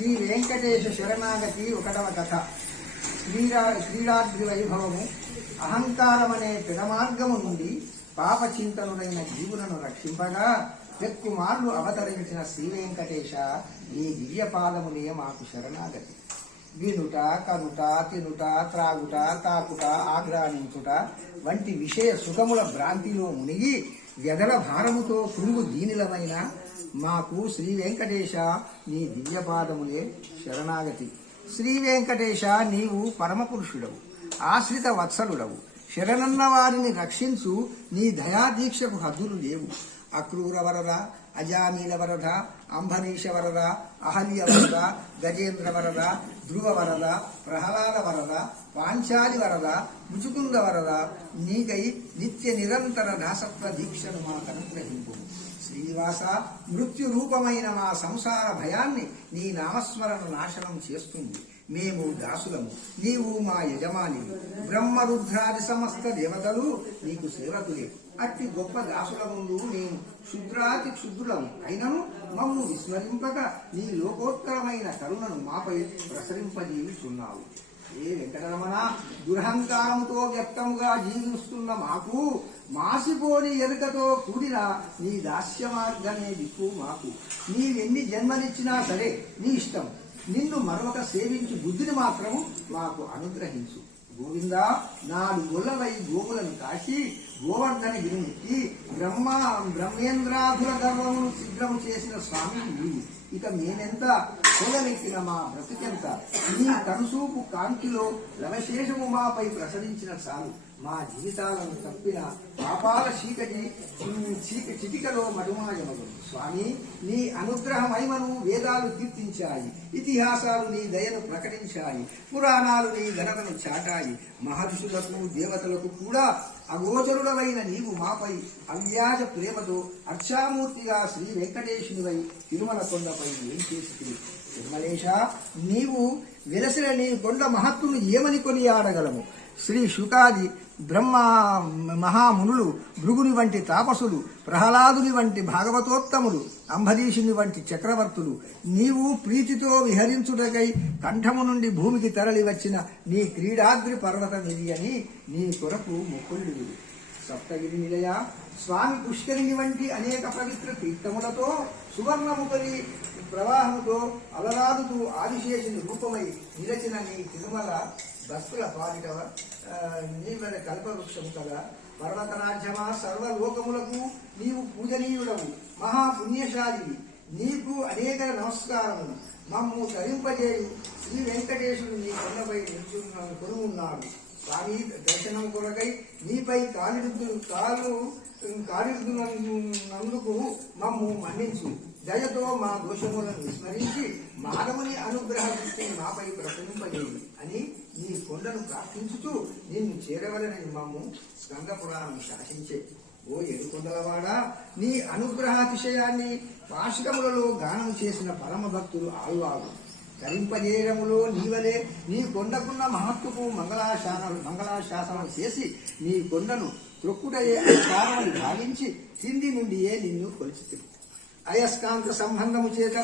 శ్రీ వెంకటేశ శరణాగతి 1వ కథ. శ్రీరాద్రి వైభవము. అహంకారమనే పెదమార్గము నుండి పాపచింతనుడైన జీవులను రక్షింపగా పెక్కుమార్లు అవతరించిన శ్రీ వెంకటేశ, నీ దివ్యపాదములే మాకు శరణాగతి. వినుట, కనుట, తినుట, త్రాగుట, తాకుట, ఆగ్రానించుట వంటి విషయ సుఖముల భ్రాంతిలో మునిగి వ్యధల భారముతో కృంగు దీనిలమైన మాకు శ్రీ వెంకటేశ, నీ దివ్యపాదములే శరణాగతి. శ్రీ వెంకటేశ, నీవు పరమపురుషుడవు, ఆశ్రిత వత్సలుడవు. శరణన్న వారిని రక్షించు నీ దయాదీక్షకు హద్దులు లేవు. అక్రూర వరద, అజామీల వరద, అంబరీష వరద, అహల్య వరద, గజేంద్ర వరద, ధ్రువ వరద, ప్రహ్లాద వరద, పాంచాలి వరద, ముచుకుంద వరద, నీకై నిత్య నిరంతర దాసత్వ దీక్షను మాకు అనుగ్రహింపు. శ్రీనివాస, మృత్యు రూపమైన మా సంసార భయాన్ని నీ నామస్మరణ నాశనం చేస్తుంది. మేము దాసులము, నీవు మా యజమాని. బ్రహ్మరుద్రాది సమస్త దేవతలు నీకు సేవకులే. అట్టి గొప్ప దాసుల ముందు మేము క్షుద్రాతి క్షుద్రులము అయినను మమ్ము విస్మరింపక నీ లోకోత్తరమైన కరుణను మాపై ప్రసరింపజేయుచున్నావు. ఏ వెంకటరమణ, దురహంకారముతో వ్యక్తముగా జీవిస్తున్న మాకు మాసిపోని ఎరుకతో కూడిన నీ దాస్య మార్గమే దిక్కు మాకు. నీవెన్ని జన్మలిచ్చినా సరే నీ ఇష్టం. నిన్ను మరొక సేవించు బుద్ధిని మాత్రము మాకు అనుగ్రహించు. గోవింద, 4 గొల్లవై గోవులను కాసి గోవర్ధన గిరినెక్కి బ్రహ్మేంద్రాధుల గర్వమును శీఘ్రము చేసిన స్వామి నీవు. ఇక మేమెంత పొగలెక్కిన మా బ్రతికెంత. నీ కనుసూపు కాంతిలో లవశేషము మాపై ప్రసరించిన చాలు. మా జీవితాలను తప్పిన పాపాల చిటికలో మటుమాయమగు. స్వామి, నీ అనుగ్రహ మహిమను వేదాలు కీర్తించాయి, ఇతిహాసాలు నీ దయను ప్రకటించాయి, పురాణాలు నీ ఘనతను చాటాయి. మహర్షులకు దేవతలకు కూడా అగోచరుడవైన నీవు మాపై అవ్యాజ ప్రేమతో అర్చామూర్తిగా శ్రీ వెంకటేశునివై తిరుమల కొండపై ఏం చేసి. తిరుమలేశ, నీవు వెలసిన నీ కొండ మహత్తును ఏమని కొనియాడగలము? శ్రీ శుకాది బ్రహ్మ మహామునులు, భృగుని వంటి తాపసులు, ప్రహ్లాదుని వంటి భాగవతోత్తములు, అంబరీషుని వంటి చక్రవర్తులు నీవు ప్రీతితో విహరించుటకై కంఠము నుండి భూమికి తరలి వచ్చిన నీ క్రీడాద్రి పర్వతమిది అని నీ కొరకు మొక్కుళ్ళు. సప్తగిరి నిలయ స్వామి పుష్కరిణి వంటి అనేక పవిత్ర తీర్థములతో సువర్ణముపరి ప్రవాహముతో అలరాదుతూ ఆదిశేషుని రూపమై నిలచిన నీ తిరుమల భక్తుల పాలిట నీవెన కల్పవృక్షము కదా. పర్వతరాజ్యమా, సర్వలోకములకు నీవు పూజనీయుడవు, మహాపుణ్యశాలివి. నీకు అనేక నమస్కారములు. మమ్ము తరింపజేయు శ్రీ వెంకటేశుడు నీ కొండపై కొనున్నాడు. స్వామి దర్శనం కొరకై నీపై కాలినందుకు మమ్ము మన్నించు. దయతో మా దోషములను విస్మరించి మానవుని అనుగ్రహ దృష్టిని మాపై ప్రసరింపజేయి అని నీ కొండను ప్రార్థించుతూ నిన్ను చేరవలని మమ్ము స్కంద పురాణం శాసించే. ఓ ఎడుకొండలవాడా, నీ అనుగ్రహాతిశయాన్ని పాశికములలో గానం చేసిన పరమ భక్తులు ఆళ్వారు. ధరింపజేయడములో నీవలే నీ కొండకున్న మహత్తుకు మంగళాశాసనం చేసి నీ కొండను త్రొక్కుటయే అధికారమని భావించి కింది నుండియే నిన్ను కొలిచితివి. అయస్కాంత సంబంధము చేత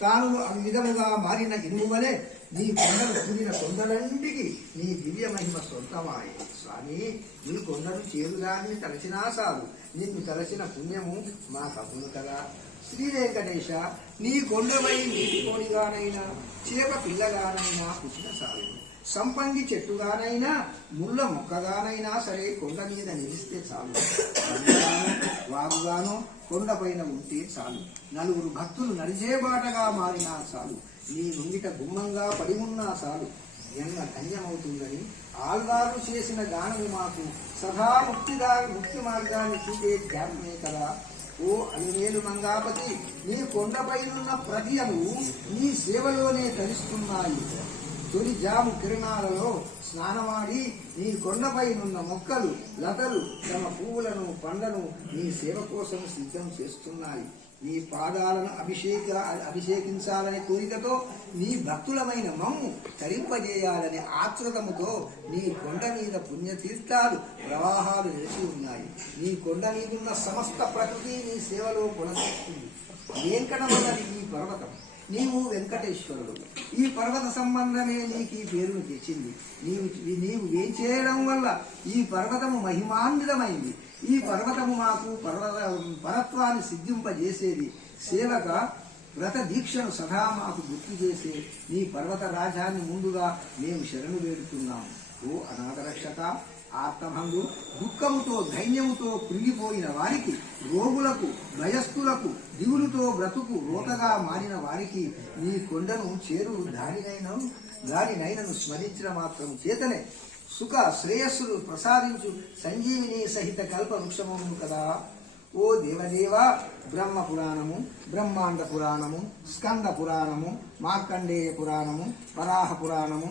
తాను విధముగా మారిన ఇనుమువలే నీ కొండను కూడిన కొండలంటికి నీ దివ్య మహిమ సొంతమాయే. స్వామి, నీ కొండను చేరుగాని తలచినా చాలు. నిన్ను తలచిన పుణ్యము మా కబులు కదా. శ్రీ వెంకటేశ, నీ కొండపై నీటి కోడిగానైనా చేప పిల్లగానైనా పుట్టిన చాలు. సంపంగి చెట్టుగానైనా ముళ్ళ మొక్కగానైనా సరే కొండ మీద నిలిస్తే చాలు. వాగుగానో కొండపైన ఉంటే చాలు. 4 భక్తులు నడిచేబాటగా మారినా చాలు. నీ ముంగిట గుమ్మంగా పడి ఉన్నా చాలు. జన్మ ధన్యమవుతుందని ఆళ్వారు చేసిన గానము మాకు సదా ముక్తి మార్గాన్ని చూపే జ్ఞాపమే కదా. ఓ అలివేలు మంగాపతి, నీ కొండపైనున్న ప్రతియలు నీ సేవలోనే తరిస్తున్నాయి. తొలి జాము కిరణాలలో స్నానమాడి నీ కొండపైనున్న మొక్కలు లతలు తమ పువ్వులను పండ్లను నీ సేవ కోసం సిద్ధం చేస్తున్నాయి. నీ పాదాలను అభిషేకించాలనే కోరికతో నీ భక్తులమైన మమ్ము తరింపజేయాలనే ఆత్రుతముతో నీ కొండ మీద పుణ్యతీర్థాలు ప్రవాహాలు నిలిచి ఉన్నాయి. నీ కొండ మీదున్న సమస్త ప్రకృతి నీ సేవలో కొనసాగుతుంది. వెంకటమన్నది ఈ పర్వతం. నీవు వెంకటేశ్వరుడు. ఈ పర్వత సంబంధమే నీకు ఈ పేరును తెచ్చింది. నీవు ఏం చేయడం వల్ల ఈ పర్వతము మహిమాన్వితమైంది. ఈ పర్వతము మాకు పరత్వాన్ని సిద్ధింపజేసేది. సేవక వ్రత దీక్షను సదా మాకు గుర్తు చేసే నీ పర్వత రాజాన్ని ముందుగా మేము శరణు వేడుతున్నాము. ఓ అనాథరక్షక, ఆర్తభంగు, దుఃఖముతో ధైర్యముతో కృంగిపోయిన వారికి, రోగులకు, భయస్థులకు, దిగులుతో బ్రతుకు రోతగా మారిన వారికి నీ కొండను చేరు దానినైనను స్మరించిన మాత్రం చేతనే సుఖ శ్రేయస్సులు ప్రసాదించు సంజీవిని సహిత కల్ప వృక్షమును కదా. ఓ దేవదేవ, బ్రహ్మ పురాణము, బ్రహ్మాండ పురాణము, స్కంద పురాణము, మార్కండేయ పురాణము, వరాహ పురాణము,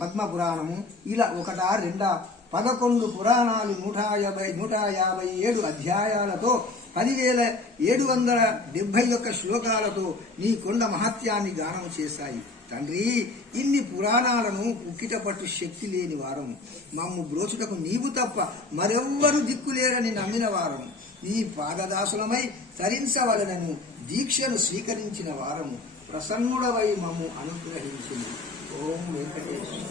పద్మ పురాణము, ఇలా 1, 2, 11 పురాణాలు 157 అధ్యాయాలతో 10,771 శ్లోకాలతో నీ కొండ మహత్యాన్ని గానం చేశాయి. తండ్రి, ఇన్ని పురాణాలను పుక్కిటపట్టు శక్తి లేని వారము, మమ్ము బ్రోచుటకు నీవు తప్ప మరెవ్వరు దిక్కులేరని నమ్మిన వారము, నీ పాదదాసులమై తరించవలనను దీక్షను స్వీకరించిన వారము, ప్రసన్నుడవై మమ్ము అనుగ్రహించింది. ఓం వెంకటేశ్వర.